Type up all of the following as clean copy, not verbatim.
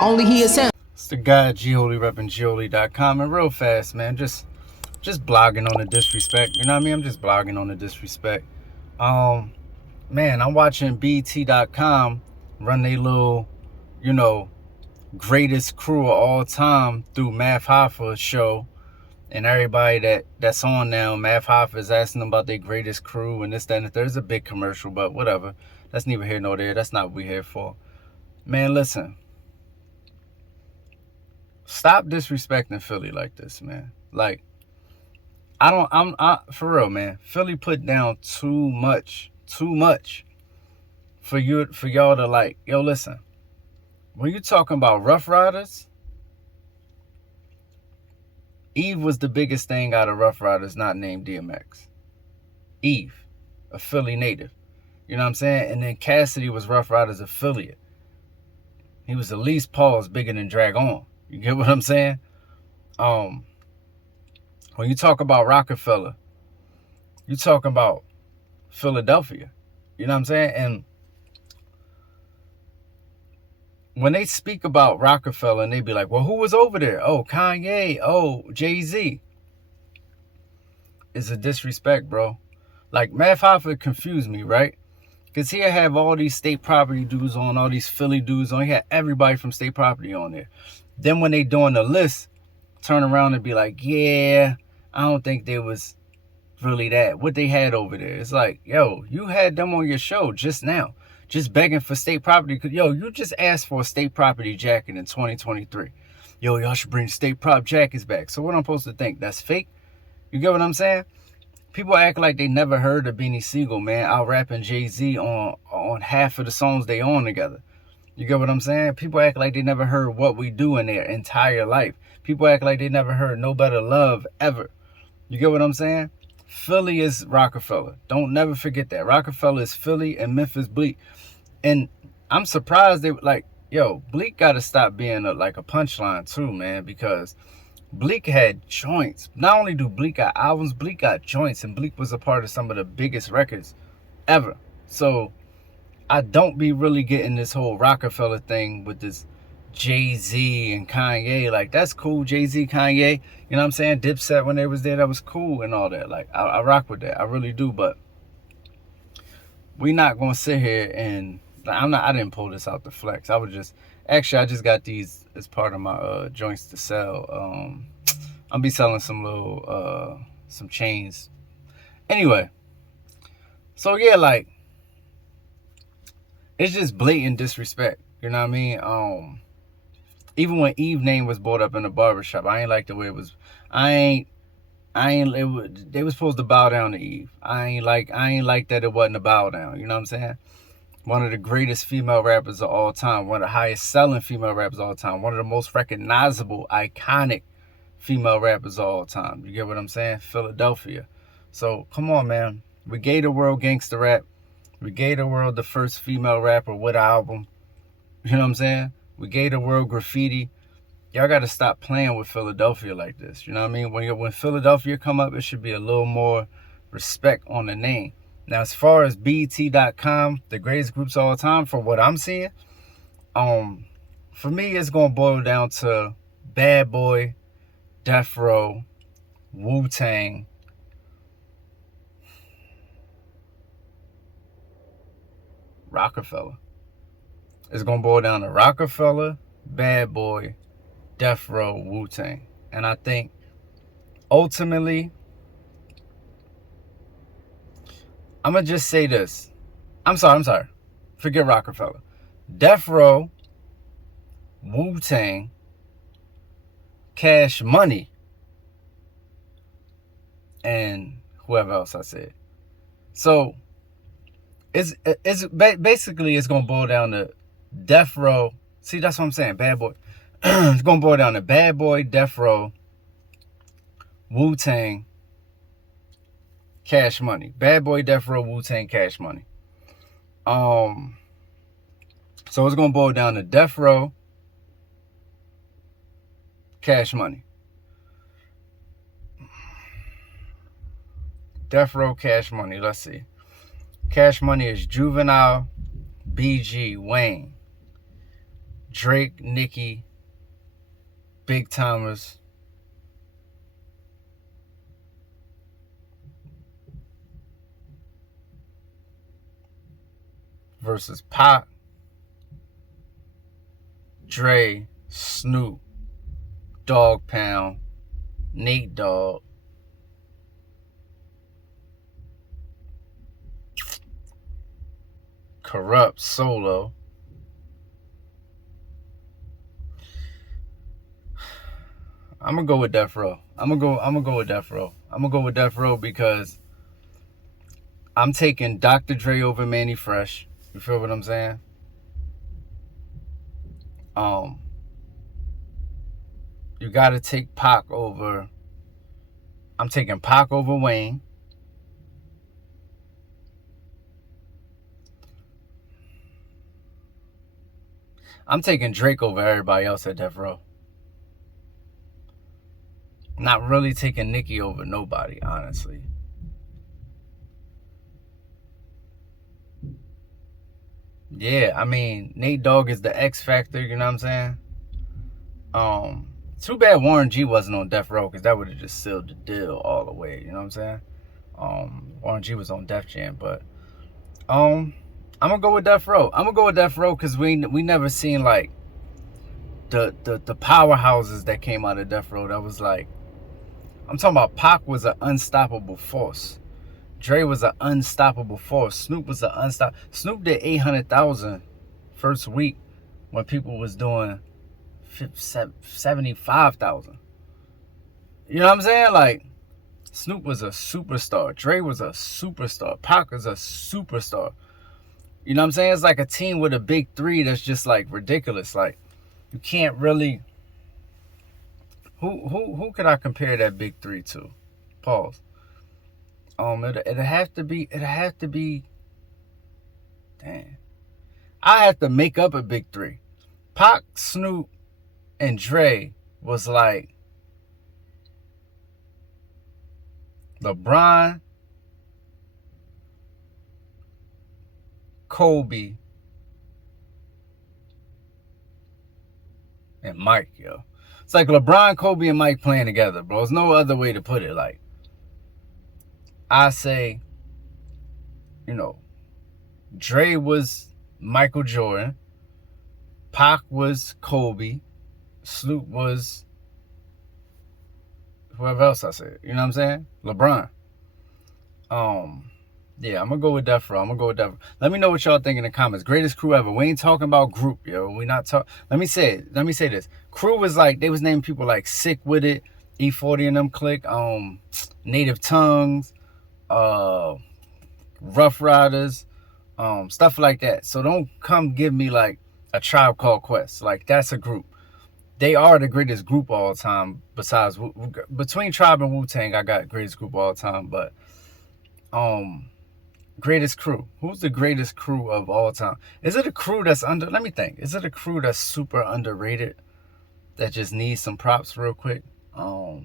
Only he is him. It's the guy Gioli repping Gioli.com, and real fast, man. Just blogging on the disrespect. You know what I mean? I'm just blogging on the disrespect. Um, Man, I'm watching BT.com run a little, you know, greatest crew of all time through Math Hoffa show. And everybody that's on now, Math Hoffa is asking them about their greatest crew and this, that, and the third. There's a big commercial, but whatever. That's neither here nor there. That's not what we're here for. Man, listen. Stop disrespecting Philly like this, man. Like, for real, man. Philly put down too much for y'all to like, yo, listen. When you talking about Rough Riders, Eve was the biggest thing out of Rough Riders not named DMX. Eve, a Philly native. You know what I'm saying? And then Cassidy was Rough Riders affiliate. He was at least pause bigger than Drag On. You get what I'm saying? When you talk about Rockefeller, you talking about Philadelphia. You know what I'm saying? And when they speak about Rockefeller and they be like, well, who was over there? Oh, Kanye. Oh, Jay-Z. It's a disrespect, bro. Like, Math Hoffa confused me, right? Because he'll have all these state property dudes on, all these Philly dudes on. He had everybody from state property on there. Then when they doing the list, turn around and be like, yeah, I don't think there was really that. What they had over there. It's like, yo, you had them on your show just now. Just begging for state property. Yo, you just asked for a state property jacket in 2023. Yo, y'all should bring state prop jackets back. So what I'm supposed to think? That's fake? You get what I'm saying? People act like they never heard of Beanie Siegel, man, out rapping Jay-Z on half of the songs they own together. You get what I'm saying? People act like they never heard What We Do in their entire life. People act like they never heard No Better Love ever. You get what I'm saying? Philly is Rockefeller. Don't never forget that. Rockefeller is Philly and Memphis Bleak. And I'm surprised they like, yo, Bleak got to stop being like a punchline too, man, because Bleak had joints. Not only do Bleak got albums, Bleak got joints, and Bleak was a part of some of the biggest records ever. So I don't be really getting this whole Rockefeller thing with this Jay-Z and Kanye. Like, that's cool, Jay-Z, Kanye. You know what I'm saying? Dipset when they was there, that was cool and all that. Like, I rock with that. I really do. But we not going to sit here and... I didn't pull this out the flex. I just got these as part of my joints to sell. I'll be selling some little some chains. Anyway, so yeah, like, it's just blatant disrespect. You know what I mean? Even when Eve name was brought up in the barbershop, I ain't like the way it was. They were supposed to bow down to Eve. I ain't like that it wasn't a bow down. You know what I'm saying? One of the greatest female rappers of all time. One of the highest selling female rappers of all time. One of the most recognizable, iconic female rappers of all time. You get what I'm saying? Philadelphia. So, come on, man. We gave the world gangster rap. We gave the world the first female rapper with an album. You know what I'm saying? We gave the world graffiti. Y'all got to stop playing with Philadelphia like this. You know what I mean? When Philadelphia come up, it should be a little more respect on the name. Now, as far as BET.com, the greatest groups of all time, for what I'm seeing, for me, it's going to boil down to Bad Boy, Death Row, Wu-Tang, Rockefeller. It's going to boil down to Rockefeller, Bad Boy, Death Row, Wu-Tang. And I think, ultimately, I'm going to just say this. I'm sorry. Forget Rockefeller. Death Row, Wu-Tang, Cash Money, and whoever else I said. So, it's basically it's going to boil down to Death Row. See, that's what I'm saying. Bad Boy. It's going to boil down to Bad Boy, Death Row, Wu-Tang, Cash Money. Bad Boy, Death Row, Wu-Tang, Cash Money. So it's going to boil down to Death Row, Cash Money. Death Row, Cash Money. Let's see. Cash Money is Juvenile, BG, Wayne. Drake, Nicki, Big Timers versus Pac, Dre, Snoop, Dog Pound, Nate Dogg, Corrupt, Solo. I'm gonna go with Death Row. I'm gonna go with Death Row. I'm gonna go with Death Row because I'm taking Dr. Dre over Manny Fresh. You feel what I'm saying? You gotta take Pac over. I'm taking Pac over Wayne. I'm taking Drake over everybody else at Death Row. Not really taking Nicki over nobody, honestly. Yeah, I mean, Nate Dogg is the X factor, you know what I'm saying? Too bad Warren G wasn't on Death Row, because that would have just sealed the deal all the way, you know what I'm saying? Warren G was on Def Jam, but I'm gonna go with Death Row. I'm gonna go with Death Row because we never seen like the powerhouses that came out of Death Row. That was like, I'm talking about Pac was an unstoppable force. Dre was an unstoppable force. Snoop was an unstoppable. Snoop did 800,000 first week when people was doing 75,000. You know what I'm saying? Like, Snoop was a superstar. Dre was a superstar. Pac was a superstar. You know what I'm saying? It's like a team with a big three that's just like ridiculous. Like, you can't really. Who could I compare that big three to? Pause. It'd have to be. Damn. I have to make up a big three. Pac, Snoop, and Dre was like LeBron, Kobe, and Mike, yo. It's like LeBron, Kobe, and Mike playing together, bro. There's no other way to put it. Like, I say, you know, Dre was Michael Jordan, Pac was Kobe, Snoop was whoever else I said. You know what I'm saying? LeBron. Yeah, I'm gonna go with Death Row. Let me know what y'all think in the comments. Greatest crew ever. We ain't talking about group, yo. We not talk. Let me say this. Crew was like, they was naming people like Sick With It, E40 and them click, Native Tongues, Rough Riders, stuff like that. So don't come give me like a Tribe Called Quest. Like, that's a group. They are the greatest group all time. Besides, between Tribe and Wu-Tang, I got greatest group all time. But greatest crew. Who's the greatest crew of all time? Is it a crew that's let me think. Is it a crew that's super underrated that just needs some props real quick? I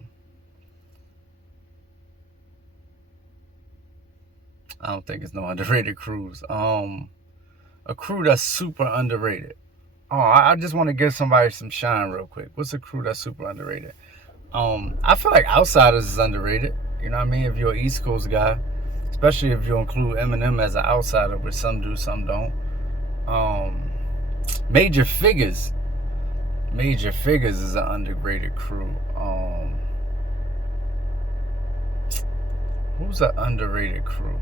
don't think it's no underrated crews. A crew that's super underrated. I just want to give somebody some shine real quick. What's a crew that's super underrated? I feel like Outsiders is underrated. You know what I mean? If you're an East Coast guy, especially if you include Eminem as an outsider, which some do, some don't. Major Figures is an underrated crew. Who's an underrated crew?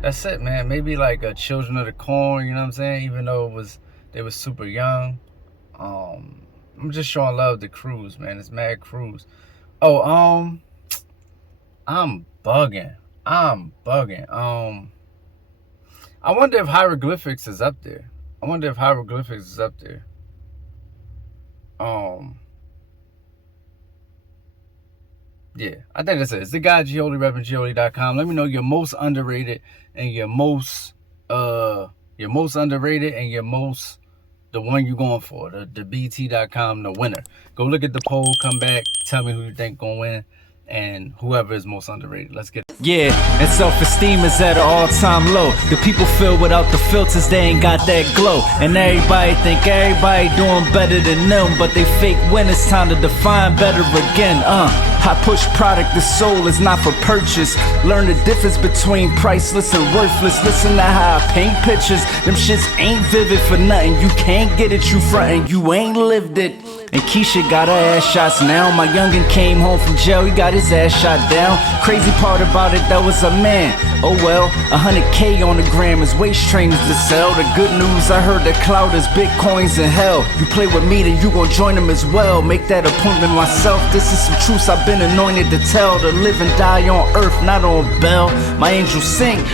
That's it, man. Maybe like a Children of the Corn, you know what I'm saying? Even though they was super young. I'm just showing love to crews, man. It's mad crews. I'm bugging. I wonder if Hieroglyphics is up there. Yeah, I think that's it. It's the guy Gioli, repping Gioli.com. Let me know your most underrated and your most underrated and your most, the one you're going for, the BT.com, the winner. Go look at the poll, come back, tell me who you think gonna win, and whoever is most underrated. Let's get it. Yeah, and self-esteem is at an all-time low. The people feel without the filters, they ain't got that glow. And everybody think everybody doing better than them, but they fake when it's time to define better again. I push product, the soul is not for purchase. Learn the difference between priceless and worthless. Listen to how I paint pictures. Them shits ain't vivid for nothing. You can't get it, you frontin', you ain't lived it. And Keisha got her ass shots now. My youngin' came home from jail, he got his ass shot down. Crazy part about it, that was a man. Oh well, 100K on the gram is waist trainers to sell. The good news, I heard that cloud is bitcoins in hell. You play with me, then you gon' join them as well. Make that appointment myself, this is some truths I've been anointed to tell. To live and die on earth, not on Bell. My angels sing.